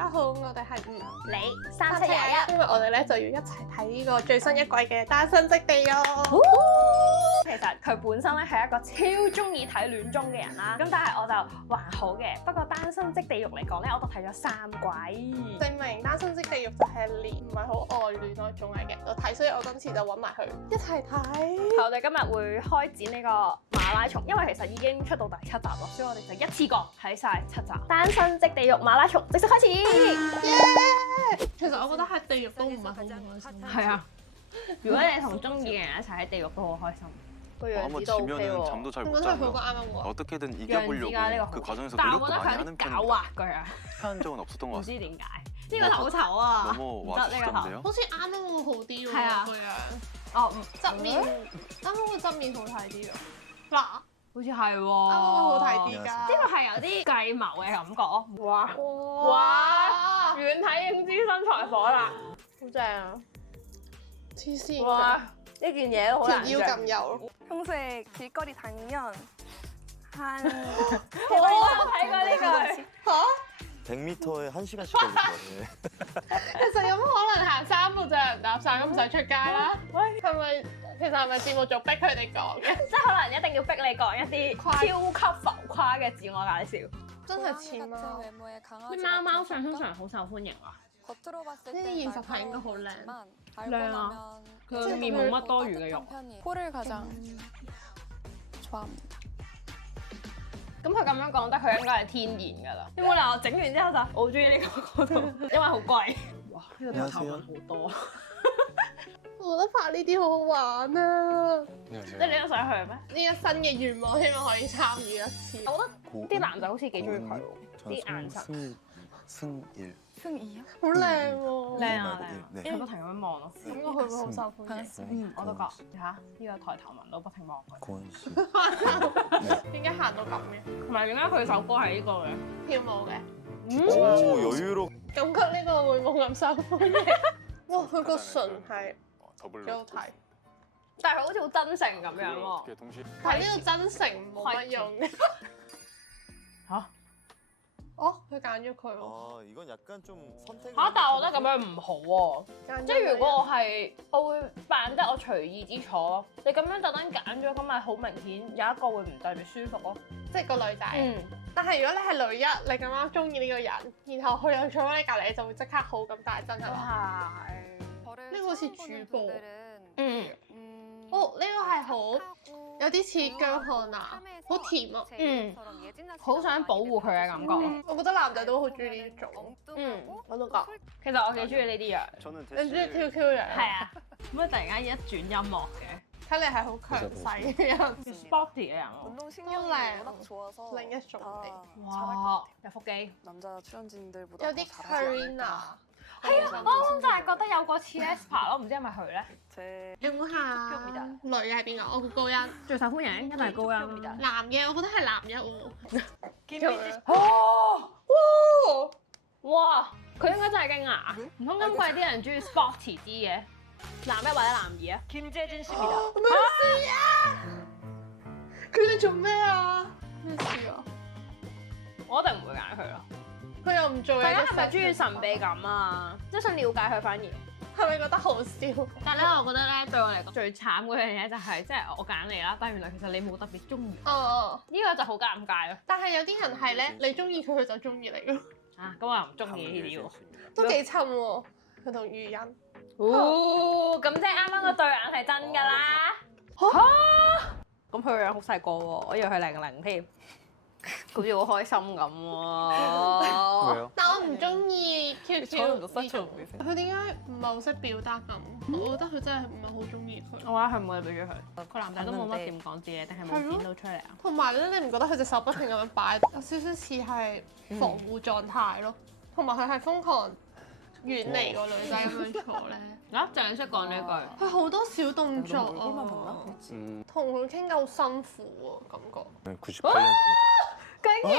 家好，我哋係你371，因為我哋咧就要一齊睇呢個最新一季嘅《單身即地獄》。其實佢本身咧係一個超中意睇戀綜嘅人啦，咁但係我就還好嘅。不過《單身即地獄》嚟講咧，我都睇咗3季，證明《單身即地獄》就係連唔係好愛戀愛綜藝嘅人都睇，所以我今次就揾埋佢一齊睇。我哋今日會開展呢個馬拉松，因為其實已經出到第7集咯，所以我哋就一次過睇晒7集《單身即地獄》馬拉松正式開始。其實我覺得喺地獄都唔係好開心。係啊，如果你同中意嘅人一齊喺地獄都好開心。個樣子都 OK喎。 잠도 잘 我 못 覺得佢好 자고요. 過啱啱喎。 어떻게든 樣子 이겨보려고 㗎呢個 그 과정에서 但係我 노력도 覺得佢 많이 有 하는 啲狡 편인데 猾佢啊， 실패한 적은 없었던 것 唔知 같아요. 點解呢個頭好醜啊， 너무 唔得呢個頭。 와주시던데요? 好似啱啱會好啲喎，係啊個樣哦，側面啱啱個側面好睇啲喎。嗱，好似係喎，啱啱會好睇啲㗎。呢個係有啲計謀嘅感覺。哇！哇！遠睇已經知身材火辣，好正啊！黐線哇！㗎，呢件嘢都好條難腰咁幼。 평소에 길거리 다니면 한 我有睇過呢句。嚇！ 100m에 1시간씩 걸릴 거예요. 其實有乜可能行3步就有人搭訕咁唔使出街啦？喂，係咪？其實係咪節目組逼佢哋講嘅？即係可能一定要逼你講一啲超級浮誇嘅自我介紹。真係似貓。 같은 외모의 강아지 啲貓貓相通常好受歡迎啊， 겉으로 봤을 네, 때 이 인사파應該好靚。 날카롭지만 알고 네. 나면 佢面冇乜多餘嘅肉。 따뜻한 편이 코를 가장 좋아합니다. 咁佢咁樣講得，佢應該係天然㗎啦。有冇理由整完之後就我好中意呢個度，因為好貴。哇！呢個頭頭紋好多，我覺得拍呢啲好好玩啊！即係你都想去咩？呢一新嘅願望，希望可以參與一次。我覺得啲男仔好似幾中意佢喎，啲眼神 승일. 승이요? 好靚喎！靚啊네. 靚，佢不停咁樣望咯。感覺佢會好受歡迎。我都覺，你睇下呢個抬頭紋都不停望佢。 고은 씨. 點解行到咁嘅？同埋點解佢首歌係呢個嘅？跳舞嘅， 오, 여유롭. 感覺呢個會冇咁受歡迎。哇！佢個唇係幾好睇，但係佢好似好真誠咁樣喎。 但係呢個真誠冇乜用嘅。嚇哦，佢揀咗佢喎。 아, 이건 약간 좀 선택. 嚇！但係我覺得咁樣唔好喎。揀咗即係如果我會扮得我隨意之楚咯。你咁樣特登揀咗，咁咪好明顯有一個會唔特別舒服咯。即係個女仔。嗯，但係如果你係女一，你咁啱中意呢個人，然後佢又坐喺你隔離，你就會即刻好咁大真係都嘛？저를 이거 혹시 처음 보는 주보. 분들은 嗯，哦，呢個係好有啲似姜漢娜，好甜啊！好想保護佢嘅感覺咯。我覺得男仔都好中意呢種。我都覺。其實我幾中意呢啲樣。 저는 你中意 대신 QQ 樣？係啊，咁啊突然間一轉音樂嘅，睇嚟係好強勢嘅人， sporty 嘅人喎。 운동 靚. 신경이 워낙 좋아서 另一種嚟。 哇，有腹肌。 남자 출연진들보다 有啲 Karina。係啊，我啱就係覺得有個似 Espa 咯，唔知係咪佢咧？ 제 有冇下女嘅係邊個？我估高欣。最受歡迎一定係高欣。男嘅我覺得係男一喎。哦，哇！哇，佢應該真係驚訝，唔通今季啲人中意 sporty 啲嘅？男一或者男二啊？김재진 씨입니다。 咩事啊？佢哋做咩啊？咩事啊？我一定唔會揀佢咯。佢又唔做嘢。大家係咪中意神秘感啊？即係想了解佢反而。係咪覺得好笑？但係咧，我覺得咧對我嚟講最慘嗰樣嘢就係，即係我揀你啦，但係原來其實你冇特別中意，哦，呢個就好尷尬咯。但係有啲人係咧，你中意佢，佢就中意你咯，啊，咁我又唔中意呢啲喎。 都幾襯喎。佢同喻欣。哦，咁即係啱啱個對眼係真㗎啦。嚇！咁佢個樣好細個喎，我以為佢00添，好似好開心咁喎。 왜요? 但我唔中意 QQ 錯唔到呢種佢點解唔係好識表達咁？我覺得佢真係唔係好中意佢。我覺得佢冇嘢俾咗佢，個男仔都冇乜點講自己，定係冇剪到出嚟啊？同埋咧，你唔覺得佢隻手不停咁樣擺，有少少似係防護狀態咯？同埋佢係瘋狂遠離個女仔咁樣坐咧。啊，淨係識講呢句。佢好多小動作啊， 음, 同佢傾偈好辛苦喎，感覺。 98년. 竟然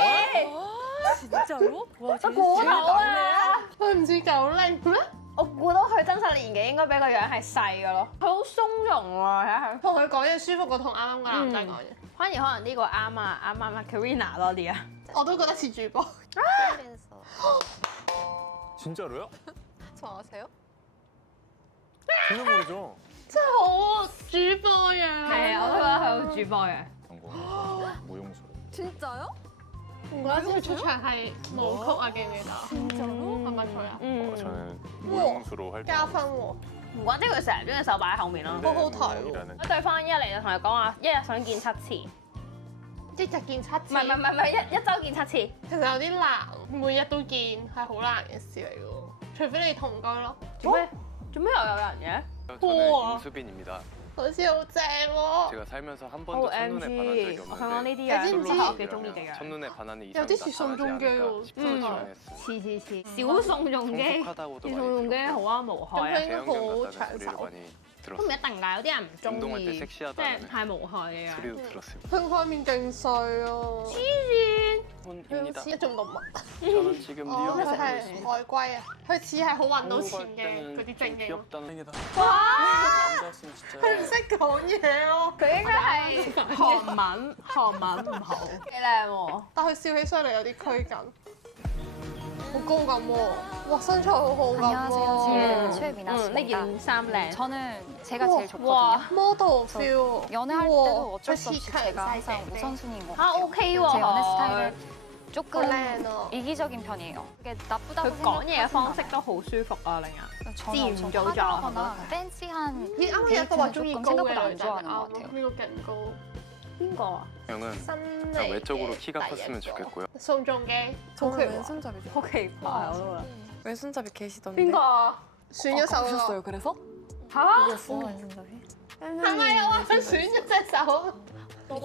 진짜로? 와, 我估到啊！佢唔似90咩？我估到佢真實年紀應該比個樣係細嘅咯。佢好鬆容喎，睇下佢。同佢講嘢舒服過同啱啱個男仔講嘢。反而可能呢個啱啊，啱 Karina 多啲啊。我都覺得似主播。 진짜로요? 좋아하세요? 전혀 모르죠. 真係好主播係樣。啊，我都覺得佢好主播嘅。 전공해서 무용수로. 진짜요? 唔怪得之佢出場係舞曲啊，記唔記得？ 진짜로? 係咪佢啊？ 저는 무용수로 활동. 加分喎，唔怪得佢成日將隻手擺喺後面咯。好好睇喎 이라는 對方一嚟就同佢講話，一日想見7次，唔一日見7次。係唔係唔係唔係一週見7次。其實有啲難，每日都見係好難嘅事嚟嘅喎，除非你同居咯。做咩又有人嘅？ 저는 임수빈입니다. 好似好正喎， 제가 살면서 한 번도 첫눈에 반한 적이 OMG，我想講呢 없는데 啲樣，你知唔知我幾中意嘅樣。 첫눈에 반하는 有 이상이 啲似宋 나타나지 仲基 않을까 喎。 싶어서 지원했습니다. 似小宋仲基， 성숙하다고도 宋 많이 仲基 들었고 好啊，無害啊， 應該好 대형견 같다는 長 소리를 手。 많이 都唔 들었어요. 一定㗎，有啲人唔中 운동할 때 意，即 섹시하다는 係太無害嘅樣。 소리도 들었습니다. 佢塊面勁細啊，黐線， 혼입니다. 一種動物。 저는 지금 哦，佢 리얼에서 係海龜啊，佢似係好揾到錢嘅嗰啲正經。 귀엽다는 얘기다. 남자였으면 진짜. 佢唔識講嘢咯，佢應該係韓文唔好，幾靚喎。但佢笑起上嚟有啲拘謹，好高咁喎，哇身材好好咁 안녕하세요. 제 喎， 이름은 최미나입니다. 呢件衫靚。 저는 제가 제일 좋거든요. 와. model feel， 연애할 우와, 때도 어쩔 수 없이 솔직한 제가 항상 사이즈인데. 우선순위인 것 啊 같아요. OK 喎， 제 연애 스타일은 好 조금 靚啊！ 이기적인 편이에요. 이게 나쁘다고 佢講嘢嘅方式 생각하진 都好舒服啊，令人。 않아요. 自 저는 然 엄청 做作 화려하거나 팬시한 咦啱啱有一個話 데이트는 中意 조금 高嘅 생각보다 女 안 仔， 좋아하는 啱 것 咯， 같아요. 呢個勁高，邊個啊？ 형은 新 그냥 嚟 외적으로 嘅 키가 第一 컸으면 個 좋겠고요. 宋仲基，好奇 저는 怪， 왼손잡이죠. 好奇怪我都覺得。 왼손잡이 계시던데. 邊個啊？選咗手咯， 보셨어요? 그래서? 嚇？ 왼손잡이? 係咪又話佢選咗隻手？ 因為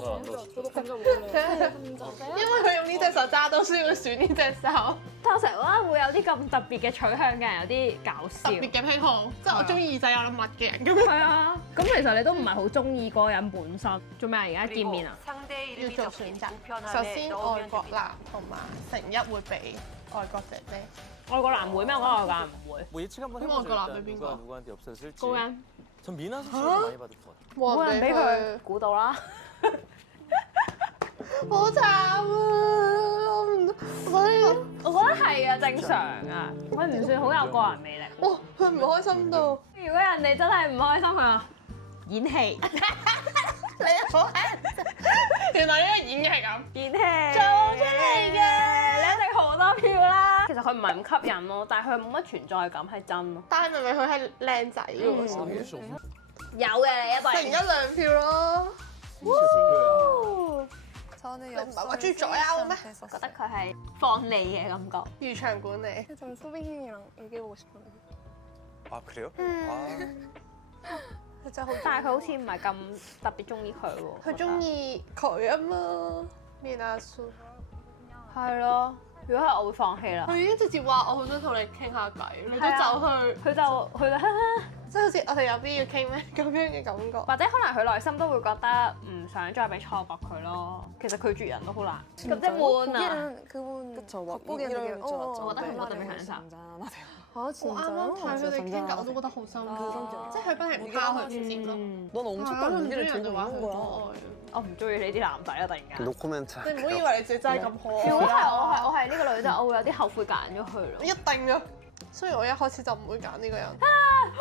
佢用呢隻手揸到，所以會選呢隻手。但我成日覺得會有啲咁特別嘅取向嘅人有啲搞笑。特別嘅癖好，即係我中意耳仔有粒物嘅人咁樣。係啊，咁其實你都唔係好中意嗰個人本身。做咩啊？而家見面啊？要做選擇。首先外國男同埋成一會俾外國姐姐。外國男會咩？我覺得外國男唔會。 뭐 예측 한번 그럼 해보죠. 아까 일단 라면 누가 거. 누구한테 엽서를 쓸지. 高人 전 미나 선수가 좀 많이 받을 것 같아요. 冇人俾佢估到啦。好慘啊！我覺得我覺得係啊，正常啊，佢唔算好有個人魅力。哇，佢唔開心到，如果人哋真係唔開心，佢話演戲，你好原來呢個演技係咁。演戲做出嚟嘅你一定好多票啦。其實佢唔係咁吸引咯，但係佢冇乜存在感係真咯。但係明明佢係靚仔嘅喎，屬於有嘅，成一兩票咯。 저는 你唔係話中意左右咩？覺得佢係放你嘅感覺。漁場管理。 저는 소빈이랑 얘기해보고 싶었는데. 아 그래요? 음. 아 佢真係好，但係佢好似唔係咁特別中意佢喎。佢中意佢啊嘛。面阿蘇，係咯，如果係我會放棄啦。佢已經直接話我好想同你傾下偈，你都走去，佢就即係好似我哋有必要傾咩咁樣嘅感覺。或者可能佢內心都會覺得唔想再俾錯覺佢咯。其實拒絕人都好難，咁即係悶啊！ 그분 그쵸, 막 겉보기엔 되게 이럴 줄 알았죠. 我覺得佢冇特別享受。 잔잔하대요. 아 我啱啱睇佢哋傾偈，我都覺得好心酸，即係佢不停拋佢唔接咯。 넌 엄청 係 딱 咯，唔中意 무게를 人就 들고 話佢 있는 可 거야. 愛。我唔中意你啲男仔啊！突然間， 노코멘트. 你唔好以為你自己真係咁可愛。如果係我係呢個女仔，我會有啲後悔揀咗佢咯。一定啊！雖然我一開始就唔會揀呢個人，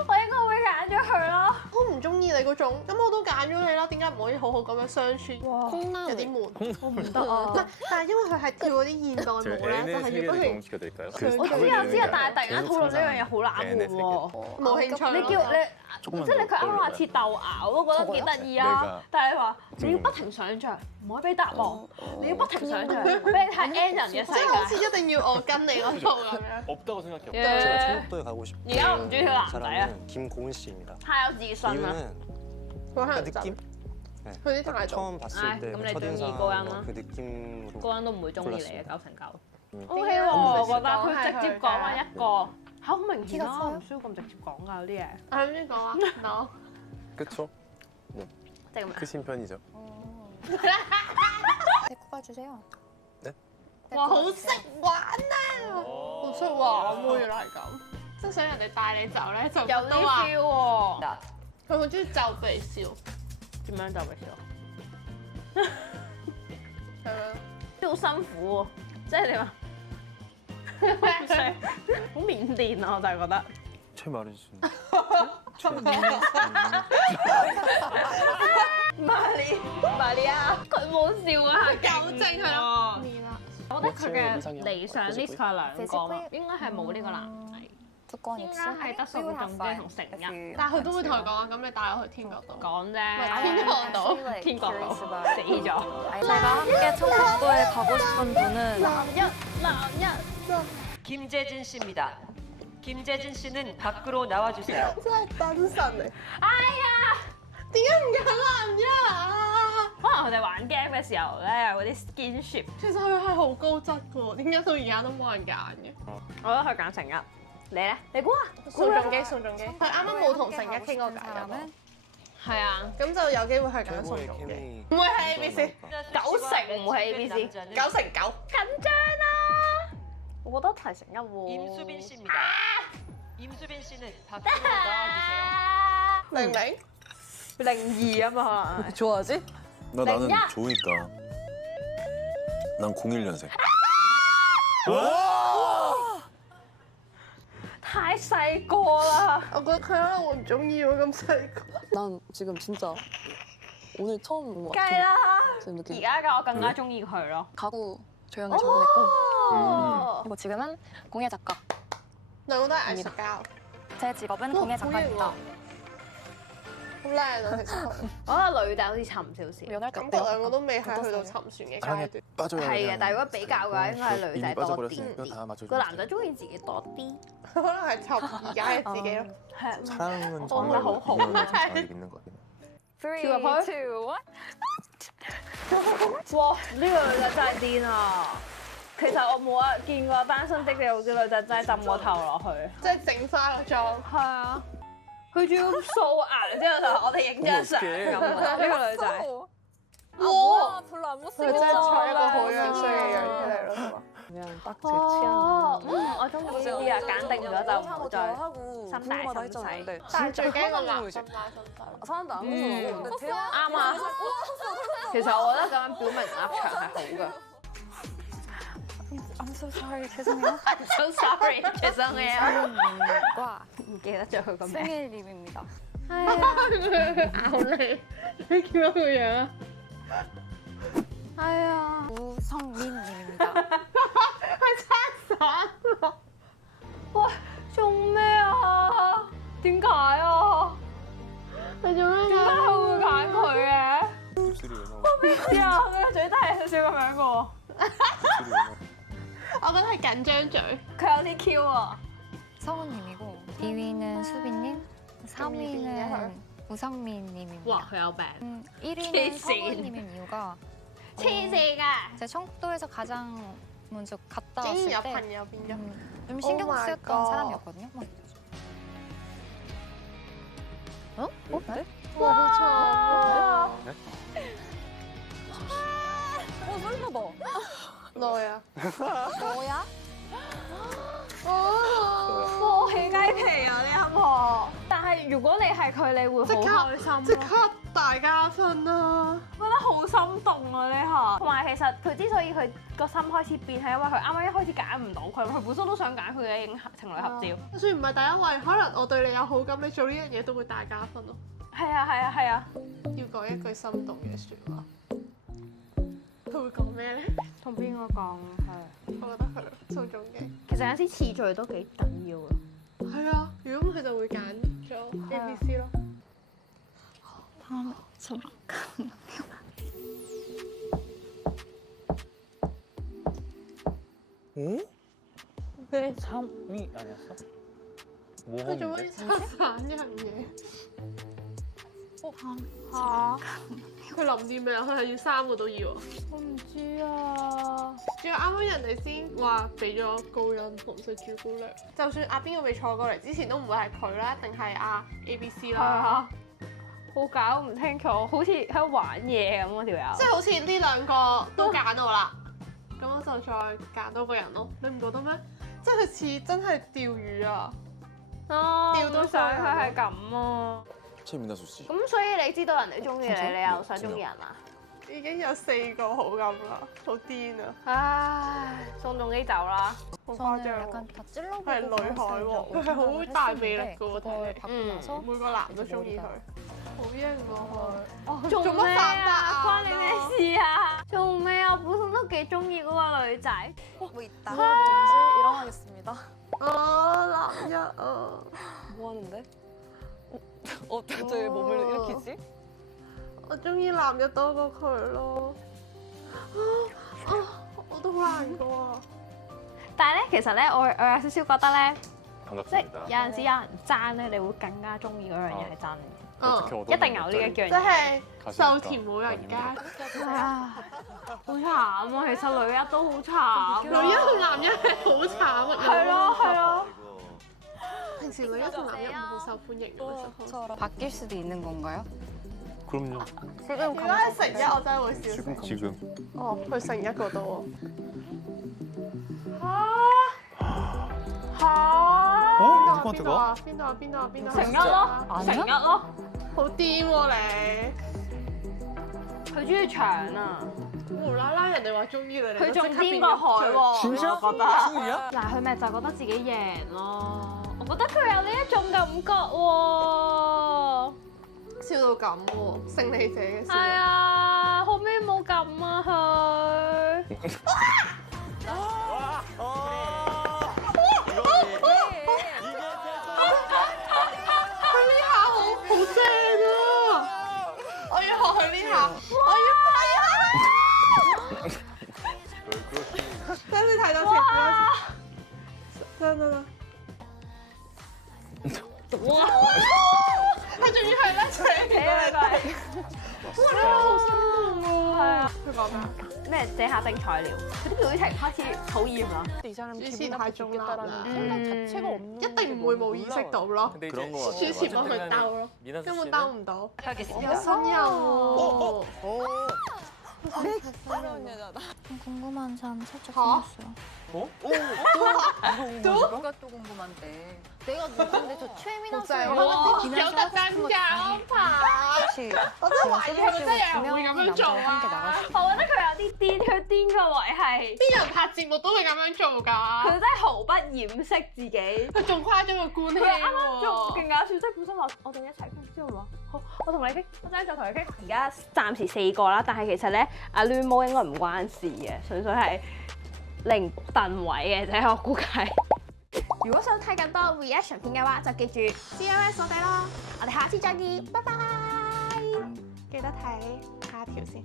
我應該會揀咗佢咯。我唔中意你嗰種，咁我都揀咗你啦，點解唔可以好好咁樣相處？哇，有啲悶。我唔得啊！但係因為佢係跳嗰啲現代舞咧，就係要不停 시켜드릴까요? 我知啊，但係突然間討論呢樣嘢好冷門喎。冇興趣。你叫你，即係佢啱啱話切豆芽，我都覺得幾得意啊。但係你話你要不停想像，唔可以俾答案，你要不停想像，俾你睇 N 人嘅世即係好似界。一定要我跟你嗰套咁樣。 없다고 생각해요. 제가 예. 청국도에 가고 싶은而家我唔中意佢男仔啊， 사람은 김고은 씨입니다. 太有自信啦。 이유는 佢 그 係 느낌? 佢啲態度。 처음 봤을 아, 때 그럼 그 내 첫인상 고양아. 그 느낌으로 個人都唔會中意你嘅9成9。嗯 O K 喎，我覺得佢直接講翻一個，嚇好明顯啦，唔需要咁直接講㗎有啲嘢，我諗邊講啊？No。 그쵸? 即係咁樣。 크신 편이죠. 데리고 가주세요. 哇，好識玩啊！好識玩喎，原來係咁。即係想人哋帶你走咧，就有啲都話 feel 喎。佢好中意就鼻笑，點樣就咪笑？係咪？都好辛苦喎，即係你話好緬甸啊！我就係覺得。최마른 씨. Maria，佢冇笑啊，糾正佢啦。我覺得佢嘅理想 list 係兩個嘛，應該係冇呢個男仔， 두꺼운 應 입술. 該係得宋仲基同成一但係佢都會同佢講，咁你帶我去天國島。講啫。天國島，天國島死咗。 제가 함께 청국도에 가고 싶은 분은男一。 김재진 씨입니다. 김재진 씨는 밖으로 나와주세요. 真係燈神嚟。哎呀，點解唔揀男一啊？可能佢哋玩 game 嘅時候咧，有嗰啲 skinship，其實佢係好高質嘅喎，點解到而家都冇人揀嘅？我覺得佢揀成一。你咧？你估啊？宋仲基，宋仲基，佢啱啱冇同成一傾過偈㗎嘛？係啊，咁就有機會係揀宋 최고의 仲基， 케미. 唔會係 A B C， 90%唔會係 ABC， 9成9。緊張啊！我覺得係成一喎。 임수빈 씨입니다. 임수빈 씨는 밖으로 나와주세요. 0002啊嘛， 좋아하지? 나 나는 야! 좋으니까. 난 01년생. 太細個啦。我覺得佢可能會唔中意我咁細個。 난 지금 진짜 오늘 처음 본 것 梗係 같아. 啦， 지금 而 느낌. 家嘅我更加中意佢咯。 가구 조형을 전공했고 哦， 그리고 지금은 공예 작가. 兩個都係藝術家， 제 직업은 공예 작가입니다. 好靚啊！其實佢我覺得女仔好似沉少少。 연할 感 것 覺 같아요. 兩個都未係去到沉船嘅階 사랑에 段。 빠져야 係嘅，但係如果比較嘅話，應該係女仔多 빠져버렸으니까 啲 다 啲。 맞춰주고 個男仔中意自己多啲。可能係湊而家嘅自己咯。係啊。 사랑은 정말 정말로 허허. 인연을 좀 잘하게 믿는 것 같아요. 3, 跳入去 2, 1. 哇！呢個女仔真係癲啊！其實我冇啊見過單身的有啲女仔真係浸個頭落去。即係整花個妝。係啊，佢仲要掃牙之後就我哋影張相咁啊！呢個女仔。 와, 별로 안 佢真係採一個好樣衰嘅樣出嚟咯，佢話。 그냥 딱 제 哦， 취향. 我中意呢啲啊，揀定咗就唔好再。 하고 쌈 궁금하다 쌀, 했잖아요.但係最驚個하나는 男 이제 生拉伸晒。 사람도 안 무서워. 근데 대화 啱啊！其實我覺得咁樣表明立場係好嘅。 I'm so sorry. 죄송해요. I'm so sorry，죄송해요。 과 唔記得咗佢個名。 생일님입니다. 咬你，你見到佢樣啊？係啊。 우성민님입니다. 佢撐傘。喂，做咩啊？點解啊？你做咩點解佢會揀佢嘅？ 입술이 왜 나와? 知啊，佢個嘴都係少少咁樣嘅喎。 입술이 왜 나와? 我覺得係緊張嘴。佢有啲 Q 啊。 성우님이고 2위는 수빈님, 3위는 우성민님입니다. 哇，佢有病。 1위는黐線. 성우님인 이유가 黐線㗎。 제가 청국도에서 가장 먼저 갔다 竟 왔을 然有 때 朋友變咗。 좀 신경 Oh my 쓰였던 God. 사람이었거든요. 어? 네? 哇！ 설마봐. 너야. 뭐야? 哇！起雞皮啊！呢一幕。但係如果你係佢，你會好開心咯。即刻大加分啦！覺得好心動啊！呢下，同埋其實佢之所以佢個心開始變，係因為佢啱啱一開始揀唔到佢，佢本身都想揀佢嘅影情侶合照。就算唔係第一位，可能我對你有好感，你做呢樣嘢都會大加分咯。係啊係啊係啊！要講一句心動嘅説話，佢會講咩咧？同邊個講係？我覺得佢宋仲基。其實有啲次序都幾緊要啊！係啊，如果唔係佢就會揀咗 A B C 咯。 다음에 저랑 응? 네. 참이 아니었어? 佢做乜 모험인데? 要拆散人嘅？嚇！佢諗啲咩啊？佢係要3個都要啊！我唔知啊。仲有啱啱人哋先話俾咗高音紅色朱古力，就算阿邊個未坐過嚟之前都唔會係佢啦，一定係阿 A B C 係啦。啊，好搞唔清楚，好似喺度玩嘢咁嗰條友。即係好似呢兩個都揀我啦，咁我就再揀多個人咯。你唔覺得咩？即係佢似真係釣魚啊！哦，調到唔想佢係咁啊。 최민아수 씨. 咁所以你知道人哋中意你，你又想中意人啊？已經有4個好感啦，好癲啊！唉，宋仲基走啦。好誇 저는 張 약간 喎， 다 찔러보고 係女海喎，佢係好大魅力嘅喎，睇嚟。 받고 나서 每個男都中意佢，好型喎佢。做乜咩反白啊？啊關你咩事啊？做咩啊？我本身都幾中意嗰個女仔。뭐 있다. 뭔지 일어나겠습니다. 남자 뭐 하는데? 어떻게 몸을 일으키지? 我中意男嘅多過佢咯。我都好難過啊！但係咧，其實咧，我有少少覺得咧，即係 반갑습니다. 有陣時有人爭咧，你會更加中意嗰樣嘢係真嘅。 어떻게 一定有呢一樣即嘢。係瘦田冇人家，係啊，好慘啊！其實女一都好慘。女一同男一係好慘啊！係咯係咯。平時女一同男一唔好受歡迎嘅。 저랑 바뀔 수도 있는 건가요? 그럼요.如果係成一，我真係會笑死。 지금 哦，去成一嗰度嚇！喎。邊度啊？邊度啊？邊度啊？邊度啊？成一咯，成一咯。好癲喎你！佢中意長啊！無啦啦人哋話中意你，佢仲癲過海喎，我覺得。 승리야? 嗱，佢咪就覺得自己贏咯。我覺得佢有呢一種感覺喎。笑到咁喎，勝利者嘅笑。係啊，後尾冇咁啊佢。佢呢下好正啊！我要學佢呢下，我要真係睇到條真真哇！佢仲要係咧扯企啊佢。哇！好心動喎。係啊。佢講咩？咩？這下精彩了，佢啲表情開始討厭啦。 이 사람 主持 기분 太中立啦， 생각 자체가 없는 一定唔會冇意識到咯。 근데 그런 거主持幫佢兜咯， 미나 根本 씨는 兜唔到。有 하겠습니다. 新人喎。 새로운 여자다. 궁금한 사람 살짝 어? 생겼어요. 누가 또 궁금한데. 내가 누군데 저 최민아 씨 有得增加安排。 혹시 我真係懷疑係咪真係有人 두 會咁 명의 樣做 남자와 함께 啊 나갈 ？ 我覺得佢有啲癲，佢癲個位係邊人拍節目都會咁樣做佢㗎？真係毫不掩飾自己。佢仲誇張過官希佢啱啱仲喎。勁搞笑，即係本身話我哋一齊傾，之後話好，我同你傾，我陣間就同你傾。而家暫時4個啦，但係其實咧，阿攣毛應該唔關事嘅，純粹係零噸位嘅啫，我估計。如果想睇更多 reaction 片嘅話，就記住 CLS 我哋咯。我哋下次再見，拜拜。記得睇下一條先。